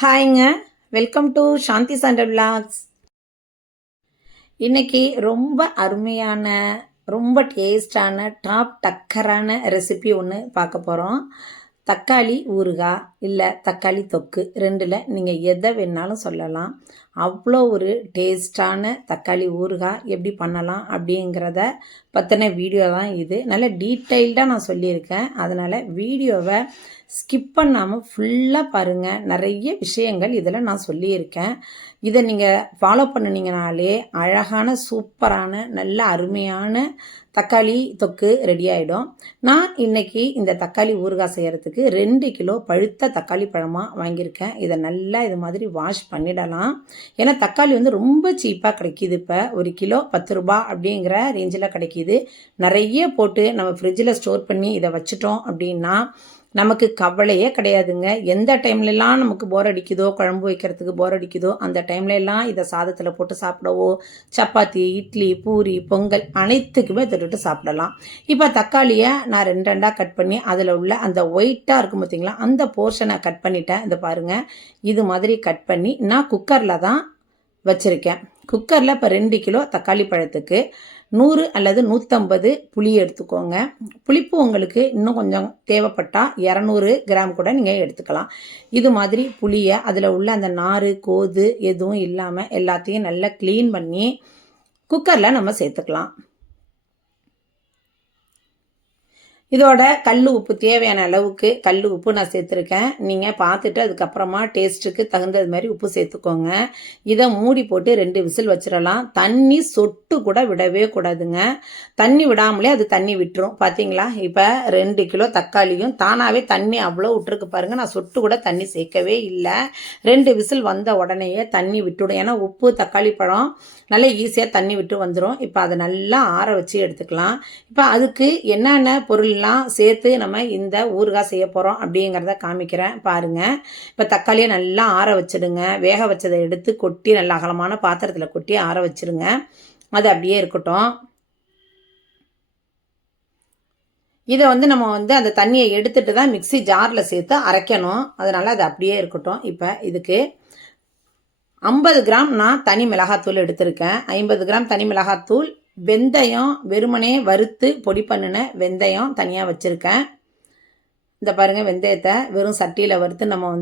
ஹாய்ங்க. Welcome to Shanthi Sundar vlogs. இன்னைக்கு ரொம்ப அருமையான, ரொம்ப டேஸ்டான, டாப் டக்கரான ரெசிபி ஒன்று பார்க்க போகிறோம். தக்காளி ஊறுகாய் இல்லை தக்காளி தொக்கு ரெண்டில் நீங்கள் எதை வேணாலும் சொல்லலாம். அவ்வளோ ஒரு டேஸ்டான தக்காளி ஊறுகாய் எப்படி பண்ணலாம் அப்படிங்கிறத பற்றின வீடியோ தான் இது. நல்ல டீட்டெயில்டாக நான் சொல்லியிருக்கேன். அதனால் வீடியோவை ஸ்கிப் பண்ணாமல் ஃபுல்லாக பாருங்கள். நிறைய விஷயங்கள் இதில் நான் சொல்லியிருக்கேன். இதை நீங்கள் ஃபாலோ பண்ணினீங்கனாலே அழகான சூப்பரான நல்ல அருமையான தக்காளி தொக்கு ரெடி ஆகிடும். நான் இன்றைக்கி இந்த தக்காளி ஊறுகாய் செய்கிறதுக்கு 2 கிலோ பழுத்த தக்காளி பழமாக வாங்கியிருக்கேன். இதை நல்லா இது மாதிரி வாஷ் பண்ணிடலாம். ஏன்னா தக்காளி வந்து ரொம்ப சீப்பாக கிடைக்கிது. இப்போ 1 கிலோ 10 ரூபா அப்படிங்கிற ரேஞ்சில் கிடைக்கிது. நிறைய போட்டு நம்ம ஃப்ரிட்ஜில் ஸ்டோர் பண்ணி இதை வச்சிட்டோம் அப்படின்னா நமக்கு கவலையே கிடையாதுங்க. எந்த டைம்லலாம் நமக்கு போர் அடிக்குதோ, குழம்பு வைக்கிறதுக்கு போர் அடிக்குதோ அந்த டைம்லலாம் இதை சாதத்தில் போட்டு சாப்பிடவோ, சப்பாத்தி, இட்லி, பூரி, பொங்கல் அனைத்துக்குமே தொட்டுட்டு சாப்பிடலாம். இப்போ தக்காளியை நான் 2 கட் பண்ணி அதில் உள்ள அந்த ஒயிட்டாக இருக்கும் பார்த்திங்களா, அந்த போர்ஷனை கட் பண்ணிட்டேன். இந்த பாருங்கள், இது மாதிரி கட் பண்ணி நான் குக்கரில் தான் வச்சுருக்கேன். குக்கரில் இப்போ 2 கிலோ தக்காளி பழத்துக்கு 100 அல்லது 150 புளி எடுத்துக்கோங்க. புளிப்பு உங்களுக்கு இன்னும் கொஞ்சம் தேவைப்பட்டால் 200 கிராம் கூட நீங்கள் எடுத்துக்கலாம். இது மாதிரி புளியை அதில் உள்ள அந்த நார், கோது எதுவும் இல்லாமல் எல்லாத்தையும் நல்லா க்ளீன் பண்ணி குக்கரில் நம்ம சேர்த்துக்கலாம். இதோட கல் உப்பு தேவையான அளவுக்கு கல் உப்பு நான் சேர்த்துருக்கேன். நீங்கள் பார்த்துட்டு அதுக்கப்புறமா டேஸ்ட்டுக்கு தகுந்தது மாதிரி உப்பு சேர்த்துக்கோங்க. இதை மூடி போட்டு 2 விசில் வச்சிடலாம். தண்ணி சொட்டு கூட விடவே கூடாதுங்க. தண்ணி விடாமலே அது தண்ணி விட்டுரும். பார்த்தீங்களா, இப்போ 2 கிலோ தக்காளியும் தானாகவே தண்ணி அவ்வளோ விட்டுருக்கு பாருங்கள். நான் சொட்டு கூட தண்ணி சேர்க்கவே இல்லை. 2 விசில் வந்த உடனேயே தண்ணி விட்டுடும். ஏன்னா உப்பு தக்காளி பழம் நல்லா ஈஸியாக தண்ணி விட்டு வந்துடும். இப்போ அதை நல்லா ஆற வச்சு எடுத்துக்கலாம். இப்போ அதுக்கு என்னென்ன பொருள் சேர்த்து நம்ம இந்த ஊறுகாய் செய்ய போகிறோம் அப்படிங்கிறத காமிக்கிறேன் பாருங்கள். இப்போ தக்காளியை நல்லா ஆற வச்சிடுங்க. வேக வச்சதை எடுத்து கொட்டி நல்லா அகலமான பாத்திரத்தில் கொட்டி ஆற வச்சிடுங்க. அது அப்படியே இருக்கட்டும். இதை நம்ம அந்த தண்ணியை எடுத்துட்டு தான் மிக்சி ஜாரில் சேர்த்து அரைக்கணும். அதனால் அது அப்படியே இருக்கட்டும். இப்போ இதுக்கு 50 கிராம் நான் தனி மிளகாத்தூள் எடுத்திருக்கேன். 50 கிராம் தனி மிளகாத்தூள், வெந்தயம் வெறுமனே வறுத்து பொடி பண்ணின வெந்தயம் தனியாக வச்சுருக்கேன். இந்த பாருங்கள், வெந்தயத்தை வெறும் சட்டியில் வறுத்து நம்ம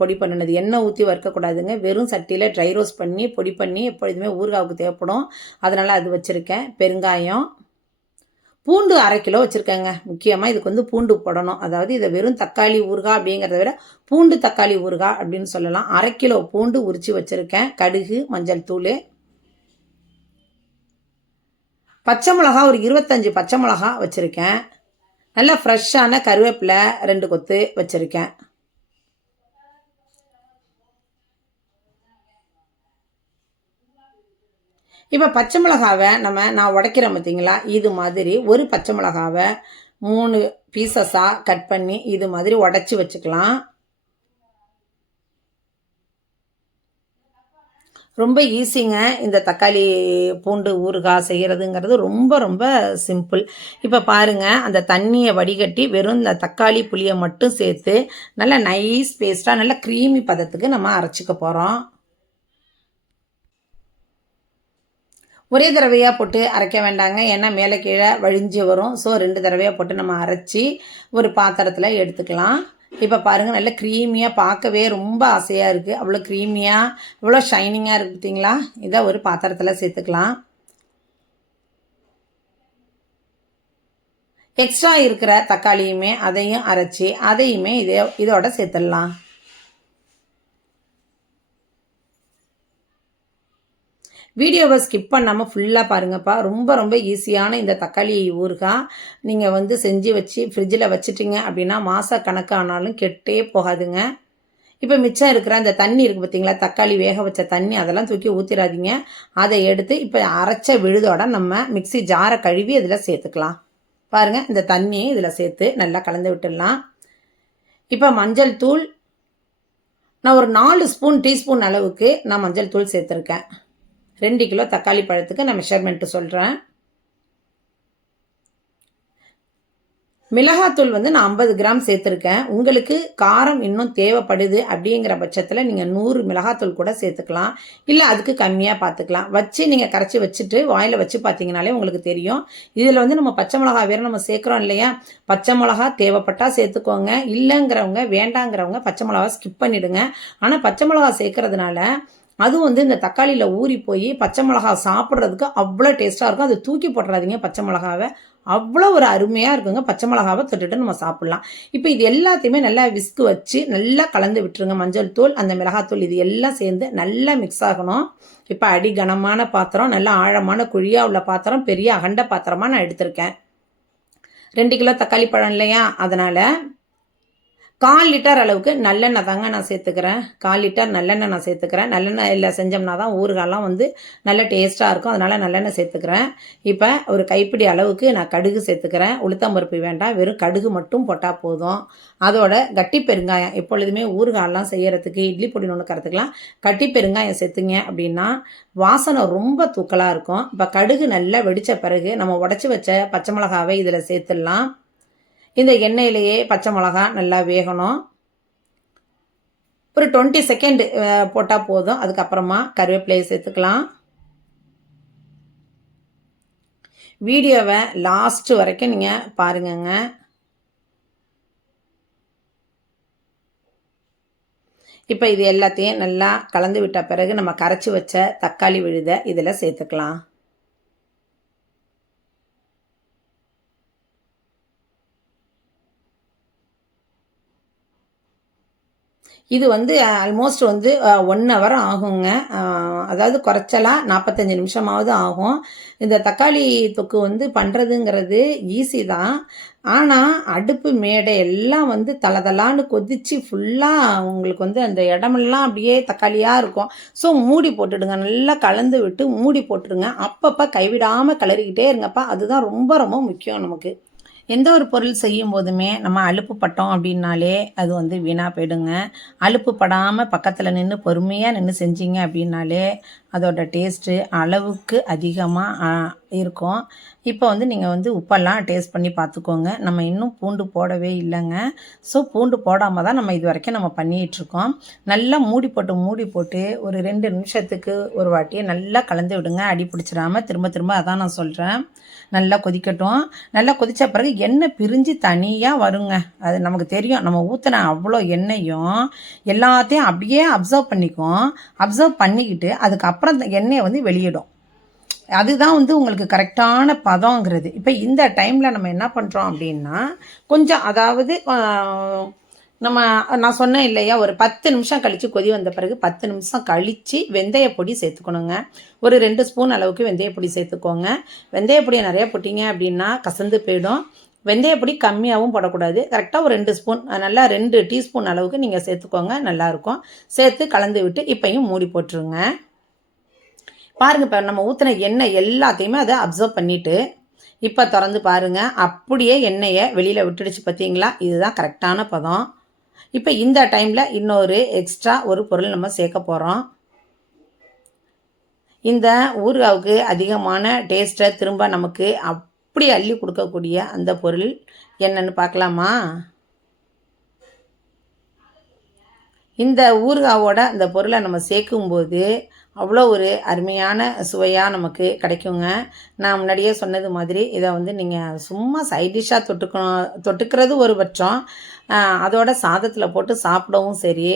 பொடி பண்ணினது. எண்ணெய் ஊற்றி வறுக்கக்கூடாதுங்க. வெறும் சட்டியில் ட்ரை ரோஸ்ட் பண்ணி பொடி பண்ணி எப்பொழுதுமே ஊறுகாவுக்கு தேவைப்படும். அதனால் அது வச்சுருக்கேன். பெருங்காயம், பூண்டு 1/2 கிலோ வச்சுருக்கேங்க. முக்கியமாக இதுக்கு பூண்டு போடணும். அதாவது இதை வெறும் தக்காளி ஊறுகாய் அப்படிங்கிறத விட பூண்டு தக்காளி ஊறுகாய் அப்படின்னு சொல்லலாம். 1/2 கிலோ பூண்டு உரித்து வச்சுருக்கேன். கடுகு, மஞ்சள் தூள், பச்சை மிளகா ஒரு 25 பச்சை மிளகா வச்சுருக்கேன். நல்லா ஃப்ரெஷ்ஷான கருவேப்பிலை 2 கொத்து வச்சுருக்கேன். இப்போ பச்சை மிளகாவை நான் உடைக்கிறேன் பார்த்தீங்களா, இது மாதிரி ஒரு பச்சை மிளகாவை 3 பீசஸாக கட் பண்ணி இது மாதிரி உடச்சி வச்சுக்கலாம். ரொம்ப ஈஸிங்க. இந்த தக்காளி பூண்டு ஊறுகாய் செய்கிறதுங்கிறது ரொம்ப ரொம்ப சிம்பிள். இப்போ பாருங்கள், அந்த தண்ணியை வடிகட்டி வெறும் இந்த தக்காளி புளியை மட்டும் சேர்த்து நல்லா நைஸ் பேஸ்ட்டாக நல்லா க்ரீமி பதத்துக்கு நம்ம அரைச்சிக்க போகிறோம். ஒரே தடவையாக போட்டு அரைக்க வேண்டாங்க. ஏன்னா மேலே கீழே வழிஞ்சு வரும். ஸோ 2 தடவையாக போட்டு நம்ம அரைச்சி ஒரு பாத்திரத்தில் எடுத்துக்கலாம். இப்போ பாருங்கள், நல்லா க்ரீமியாக பார்க்கவே ரொம்ப ஆசையாக இருக்குது. அவ்வளோ க்ரீமியாக இவ்வளோ ஷைனிங்காக இருக்குது பார்த்தீங்களா. இதை ஒரு பாத்திரத்தில் சேர்த்துக்கலாம். எக்ஸ்ட்ரா இருக்கிற தக்காளியுமே அதையும் அரைச்சி அதையுமே இதோட சேர்த்துடலாம். வீடியோவை ஸ்கிப் பண்ணாமல் ஃபுல்லாக பாருங்கப்பா. ரொம்ப ரொம்ப ஈஸியான இந்த தக்காளி ஊறுகாய் நீங்கள் செஞ்சு வச்சு ஃப்ரிட்ஜில் வச்சுட்டிங்க அப்படின்னா மாத கணக்கானாலும் கெட்டே போகாதுங்க. இப்போ மிச்சம் இருக்கிற அந்த தண்ணி இருக்குது பார்த்தீங்களா, தக்காளி வேக வச்ச தண்ணி, அதெல்லாம் தூக்கி ஊற்றிடாதீங்க. அதை எடுத்து இப்போ அரைச்ச விழுதோட நம்ம மிக்சி ஜாரை கழுவி அதில் சேர்த்துக்கலாம். பாருங்கள், இந்த தண்ணியை இதில் சேர்த்து நல்லா கலந்து விட்டுடலாம். இப்போ மஞ்சள் தூள் நான் ஒரு 4 டீஸ்பூன் அளவுக்கு நான் மஞ்சள் தூள் சேர்த்துருக்கேன். 2 கிலோ தக்காளி பழத்துக்கு நான் மெஷர்மெண்ட்டு சொல்கிறேன். மிளகாத்தூள் வந்து நான் 50 கிராம் சேர்த்துருக்கேன். உங்களுக்கு காரம் இன்னும் தேவைப்படுது அப்படிங்கிற பட்சத்தில் நீங்கள் 100 மிளகாத்தூள் கூட சேர்த்துக்கலாம். இல்லை அதுக்கு கம்மியாக பார்த்துக்கலாம். வச்சு நீங்கள் கரைச்சி வச்சுட்டு வாயில் வச்சு பார்த்தீங்கனாலே உங்களுக்கு தெரியும். இதில் வந்து நம்ம பச்சை மிளகா வேறு நம்ம சேர்க்குறோம் இல்லையா? பச்சை மிளகா தேவைப்பட்டால் சேர்த்துக்கோங்க. இல்லைங்கிறவங்க வேண்டாங்கிறவங்க பச்சை மிளகா ஸ்கிப் பண்ணிவிடுங்க. ஆனால் பச்சை மிளகா சேர்க்கறதுனால அதுவும் வந்து இந்த தக்காளியில் ஊறி போய் பச்சை மிளகா சாப்பிட்றதுக்கு அவ்வளோ டேஸ்ட்டாக இருக்கும். அதை தூக்கி போட்டுறாதீங்க பச்சை மிளகாவை. அவ்வளோ ஒரு அருமையாக இருக்குங்க. பச்சை மிளகாவை தொட்டுட்டு நம்ம சாப்பிட்லாம். இப்போ இது எல்லாத்தையுமே நல்லா விஸ்கு வச்சு நல்லா கலந்து விட்டுருங்க. மஞ்சள் தூள், அந்த மிளகாத்தூள் இது எல்லாம் சேர்ந்து நல்லா மிக்ஸ் ஆகணும். இப்போ அடி கனமான பாத்திரம், நல்லா ஆழமான குழியாக உள்ள பாத்திரம், பெரிய அகண்ட பாத்திரமாக நான் எடுத்திருக்கேன். 2 கிலோ தக்காளி பழம் இல்லையா? அதனால் 1/4 லிட்டர் அளவுக்கு நல்லெண்ணெய் தாங்க நான் சேர்த்துக்கிறேன். 1/4 லிட்டர் நல்லெண்ணெய் நான் சேர்த்துக்கிறேன். நல்லெண்ணெயில் செஞ்சோம்னா தான் ஊறுகாலாம் வந்து நல்ல டேஸ்ட்டாக இருக்கும். அதனால் நல்லெண்ணெய் சேர்த்துக்கிறேன். இப்போ ஒரு கைப்பிடி அளவுக்கு நான் கடுகு சேர்த்துக்கிறேன். உளுத்தம்பருப்பு வேண்டாம், வெறும் கடுகு மட்டும் போட்டால் போதும். அதோட கட்டி பெருங்காயம், எப்பொழுதுமே ஊறுகாலாம் செய்யறதுக்கு, இட்லி பொடி நுணுக்கிறதுக்கெலாம் கட்டி பெருங்காயம் சேர்த்துங்க அப்படின்னா வாசனை ரொம்ப தூக்கலாக இருக்கும். இப்போ கடுகு நல்லா வெடித்த பிறகு நம்ம உடச்சி வச்ச பச்சை மிளகாவை இதில் சேர்த்துடலாம். இந்த எண்ணெயிலேயே பச்சை மிளகா நல்லா வேகணும். ஒரு 20 செகண்ட் போட்டால் போதும். அதுக்கப்புறமா கருவேப்பிலையை சேர்த்துக்கலாம். வீடியோவை லாஸ்ட் வரைக்கும் நீங்கள் பாருங்கங்க. இப்போ இது எல்லாத்தையும் நல்லா கலந்து விட்ட பிறகு நம்ம கரைச்சி வச்ச தக்காளி விழுதை இதில் சேர்த்துக்கலாம். இது வந்து ஆல்மோஸ்ட் வந்து 1 ஹவர் ஆகுங்க. அதாவது குறைச்சலா 45 நிமிஷமாவது ஆகும். இந்த தக்காளி தொக்கு வந்து பண்ணுறதுங்கிறது ஈஸி தான். ஆனால் அடுப்பு மேடை எல்லாம் வந்து தளதளான்னு கொதித்து ஃபுல்லாக உங்களுக்கு வந்து அந்த இடமெல்லாம் அப்படியே தக்காளியாக இருக்கும். ஸோ மூடி போட்டுடுங்க. நல்லா கலந்து விட்டு மூடி போட்டுடுங்க. அப்பப்போ கைவிடாமல் கிளறிக்கிட்டே இருங்கப்பா. அதுதான் ரொம்ப ரொம்ப முக்கியம் நமக்கு. எந்த ஒரு பொருள் செய்யும் போதுமே நம்ம அலுப்பு பட்டோம் அப்படின்னாலே அது வந்து வீணாக போயிடுங்க. அலுப்பு படாமல் பக்கத்தில் நின்று பொறுமையாக நின்று செஞ்சீங்க அப்படின்னாலே அதோட டேஸ்ட்டு அளவுக்கு அதிகமாக இருக்கும். இப்போ வந்து நீங்கள் வந்து உப்பெல்லாம் டேஸ்ட் பண்ணி பார்த்துக்கோங்க. நம்ம இன்னும் பூண்டு போடவே இல்லைங்க. ஸோ பூண்டு போடாமல் தான் நம்ம இது வரைக்கும் நம்ம பண்ணிகிட்ருக்கோம். நல்லா மூடி போட்டு ஒரு 2 நிமிஷத்துக்கு ஒரு வாட்டியை நல்லா கலந்து விடுங்க. அடி பிடிச்சிடாமல் திரும்ப திரும்ப அதான் நான் சொல்கிறேன். நல்லா கொதிக்கட்டும். நல்லா கொதித்த பிறகு எண்ணெய் பிரிஞ்சு தனியாக வருங்க. அது நமக்கு தெரியும். நம்ம ஊற்றின அவ்வளோ எண்ணெயும் எல்லாத்தையும் அப்படியே அப்சர்வ் பண்ணிக்கும். அப்சர்வ் பண்ணிக்கிட்டு அதுக்கப்புறம் அந்த எண்ணெயை வந்து வெளியிடும். அதுதான் வந்து உங்களுக்கு கரெக்டான பதங்கிறது. இப்போ இந்த டைமில் நம்ம என்ன பண்ணுறோம் அப்படின்னா கொஞ்சம் அதாவது நான் சொன்னேன் இல்லையா, ஒரு 10 நிமிஷம் கழித்து கொதி வந்த பிறகு 10 நிமிஷம் கழித்து வெந்தயப்பொடி சேர்த்துக்கணுங்க. ஒரு 2 ஸ்பூன் அளவுக்கு வெந்தயப்பொடி சேர்த்துக்கோங்க. வெந்தயப்பொடியை நிறையா போட்டிங்க அப்படின்னா கசந்து போயிடும். வெந்தயப்பொடி கம்மியாகவும் போடக்கூடாது. கரெக்டாக ஒரு 2 ஸ்பூன், நல்லா 2 டீஸ்பூன் அளவுக்கு நீங்கள் சேர்த்துக்கோங்க. நல்லாயிருக்கும். சேர்த்து கலந்து விட்டு இப்பையும் மூடி போட்டுருங்க. பாருங்கள், இப்போ நம்ம ஊற்றின எண்ணெய் எல்லாத்தையுமே அதை அப்சர்வ் பண்ணிவிட்டு இப்போ திறந்து பாருங்கள். அப்படியே எண்ணெயை வெளியில் விட்டுடுச்சு பார்த்தீங்களா? இதுதான் கரெக்டான பதம். இப்போ இந்த டைமில் இன்னொரு எக்ஸ்ட்ரா ஒரு பொருள் நம்ம சேர்க்க போகிறோம். இந்த ஊறுகாவுக்கு அதிகமான டேஸ்ட்டை திரும்ப நமக்கு அப்படி அள்ளி கொடுக்கக்கூடிய அந்த பொருள் என்னன்னு பார்க்கலாமா? இந்த ஊறுகாவோட அந்த பொருளை நம்ம சேர்க்கும்போது அவ்வளோ ஒரு அருமையான சுவையாக நமக்கு கிடைக்குங்க. நான் முன்னாடியே சொன்னது மாதிரி இதை வந்து நீங்கள் சும்மா சைட் டிஷ்ஷாக தொட்டுக்கிறது ஒரு பட்சம், அதோட சாதத்தில் போட்டு சாப்பிடவும் சரி,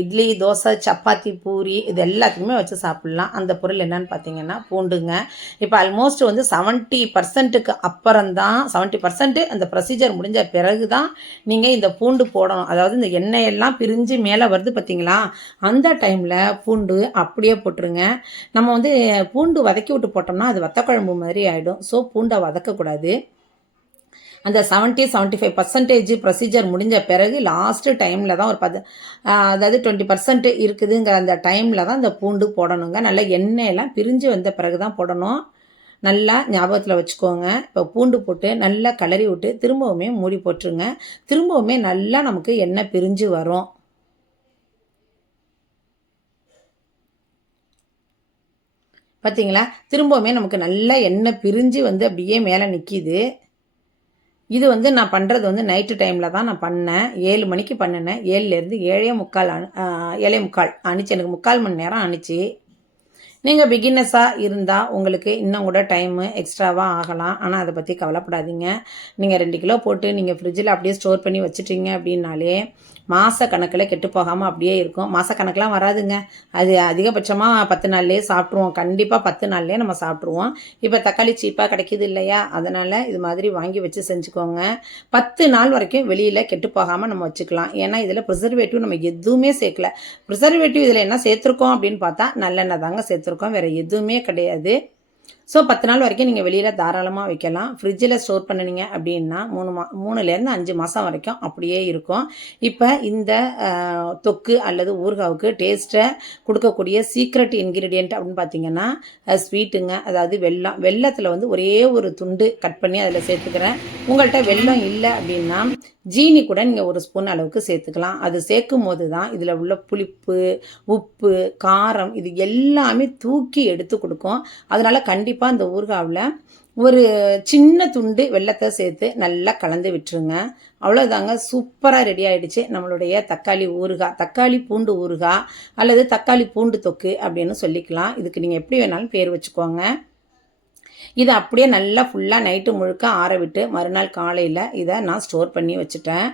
இட்லி, தோசை, சப்பாத்தி, பூரி இது எல்லாத்துக்குமே வச்சு சாப்பிட்லாம். அந்த பொருள் என்னன்னு பார்த்தீங்கன்னா பூண்டுங்க. இப்போ ஆல்மோஸ்ட் வந்து 70% அப்புறம்தான், 70% அந்த ப்ரொசீஜர் முடிஞ்ச பிறகு தான் நீங்கள் இந்த பூண்டு போடணும். அதாவது இந்த எண்ணெயெல்லாம் பிரிஞ்சு மேலே வருது பார்த்தீங்களா, அந்த டைமில் பூண்டு அப்படியே போட்டுருங்க. நம்ம வந்து பூண்டு வதக்கி விட்டு போட்டோம்னா அது வத்தக்குழம்பு மாதிரி ஆகிடும். ஸோ பூண்டை வதக்கக்கூடாது. அந்த 70-75% ப்ரொசீஜர் முடிஞ்ச பிறகு லாஸ்ட்டு டைமில் தான் ஒரு அதாவது 20% இருக்குதுங்கிற அந்த டைமில் தான் இந்த பூண்டு போடணுங்க. நல்லா எண்ணெயெல்லாம் பிரிஞ்சு வந்த பிறகு தான் போடணும். நல்லா ஞாபகத்தில் வச்சுக்கோங்க. இப்போ பூண்டு போட்டு நல்லா கிளறி விட்டு திரும்பவுமே மூடி போட்டுருங்க. திரும்பவுமே நல்லா நமக்கு எண்ணெய் பிரிஞ்சு வரும். பார்த்தீங்களா? திரும்பவுமே நமக்கு நல்லா எண்ணெய் பிரிஞ்சு வந்து அப்படியே மேலே நிற்கிது. இது வந்து நான் பண்ணுறது வந்து நைட்டு டைமில் தான் நான் பண்ணேன். 7 மணிக்கு பண்ணினேன். 7லேருந்து 7:45 ஆணுச்சு. எனக்கு 3/4 மணி நேரம் ஆணுச்சு. நீங்கள் பிகினர்ஸாக இருந்தால் உங்களுக்கு இன்னும் கூட டைமு எக்ஸ்ட்ராவாக ஆகலாம். ஆனால் அதை பற்றி கவலைப்படாதீங்க. நீங்கள் 2 கிலோ போட்டு நீங்கள் ஃப்ரிட்ஜில் அப்படியே ஸ்டோர் பண்ணி வச்சுட்டீங்க அப்படின்னாலே மாத கணக்கில் கெட்டு போகாமல் அப்படியே இருக்கும். மாதக்கணக்கெலாம் வராதுங்க. அது அதிகபட்சமாக 10 நாள்லேயே சாப்பிட்ருவோம். கண்டிப்பாக 10 நாள்லேயே நம்ம சாப்பிட்ருவோம். இப்போ தக்காளி சீப்பாக கிடைக்கிது இல்லையா, அதனால் இது மாதிரி வாங்கி வச்சு செஞ்சுக்கோங்க. 10 நாள் வரைக்கும் வெளியில் கெட்டு போகாமல் நம்ம வச்சுக்கலாம். ஏன்னா இதில் ப்ரிசர்வேட்டிவ் நம்ம எதுவுமே சேர்க்கல. ப்ரிசர்வேட்டிவ் இதில் என்ன சேர்த்துருக்கோம் அப்படின்னு பார்த்தா நல்லெண்ணெய் தாங்க சேர்த்துருக்கோம். வேறு எதுவுமே கிடையாது. ஸோ 10 நாள் வரைக்கும் நீங்கள் வெளியில் தாராளமாக வைக்கலாம். ஃப்ரிட்ஜில் ஸ்டோர் பண்ணினீங்க அப்படின்னா 3லேருந்து 5 மாதம் வரைக்கும் அப்படியே இருக்கும். இப்போ இந்த தொக்கு அல்லது ஊறுகாவுக்கு டேஸ்ட்டை கொடுக்கக்கூடிய சீக்ரெட் இன்க்ரீடியன்ட் அப்படின்னு பார்த்தீங்கன்னா ஸ்வீட்டுங்க. அதாவது வெல்லத்தில் வந்து ஒரே ஒரு துண்டு கட் பண்ணி அதில் சேர்த்துக்கிறேன். உங்கள்கிட்ட வெல்லம் இல்லை அப்படின்னா ஜீனி கூட நீங்கள் 1 ஸ்பூன் அளவுக்கு சேர்த்துக்கலாம். அது சேர்க்கும் போது தான் இதில் உள்ள புளிப்பு, உப்பு, காரம் இது எல்லாமே தூக்கி எடுத்து கொடுக்கும். அதனால் கண்டிப்பாக இந்த ஊறுகாவில் ஒரு சின்ன துண்டு வெல்லத்தை சேர்த்து நல்லா கலந்து விட்டுருங்க. அவ்வளோதாங்க, சூப்பராக ரெடி ஆகிடுச்சு நம்மளுடைய தக்காளி ஊறுகாய். தக்காளி பூண்டு ஊறுகாய் அல்லது தக்காளி பூண்டு தொக்கு அப்படின்னு சொல்லிக்கலாம். இதுக்கு நீங்கள் எப்படி வேணாலும் பேர் வச்சுக்கோங்க. இதை அப்படியே நல்லா ஃபுல்லாக நைட்டு முழுக்க ஆற விட்டு மறுநாள் காலையில் இதை நான் ஸ்டோர் பண்ணி வச்சுட்டேன்.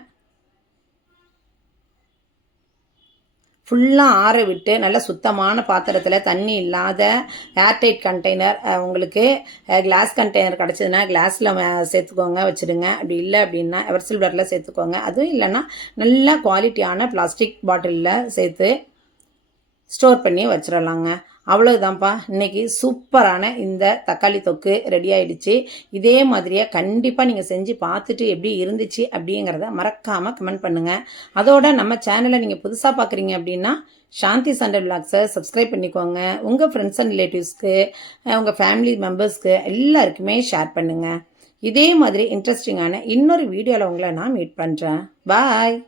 ஃபுல்லாக ஆற விட்டு நல்ல சுத்தமான பாத்திரத்தில் தண்ணி இல்லாத ஏர்டைட் கண்டெய்னர், உங்களுக்கு கிளாஸ் கண்டெய்னர் கிடச்சிதுன்னா கிளாஸில் சேர்த்துக்கோங்க, வச்சுடுங்க. அப்படி இல்லை அப்படின்னா எவர் சில்வரில் சேர்த்துக்கோங்க. அதுவும் இல்லைன்னா நல்ல குவாலிட்டியான பிளாஸ்டிக் பாட்டிலில் சேர்த்து ஸ்டோர் பண்ணி வச்சிடலாங்க. அவ்வளோதான்ப்பா, இன்றைக்கி சூப்பரான இந்த தக்காளி தொக்கு ரெடி ஆகிடுச்சு. இதே மாதிரியே கண்டிப்பாக நீங்கள் செஞ்சு பார்த்துட்டு எப்படி இருந்துச்சு அப்படிங்கிறத மறக்காமல் கமெண்ட் பண்ணுங்கள். அதோட நம்ம சேனலை நீங்கள் புதுசாக பார்க்குறீங்க அப்படின்னா சாந்தி சண்டே விலாக்ஸை சப்ஸ்கிரைப் பண்ணிக்கோங்க. உங்கள் ஃப்ரெண்ட்ஸ் அண்ட் ரிலேட்டிவ்ஸ்க்கு, உங்கள் ஃபேமிலி மெம்பர்ஸ்க்கு எல்லாருக்குமே ஷேர் பண்ணுங்கள். இதே மாதிரி இன்ட்ரெஸ்டிங்கான இன்னொரு வீடியோவில் உங்களை நான் மீட் பண்ணுறேன். பாய்.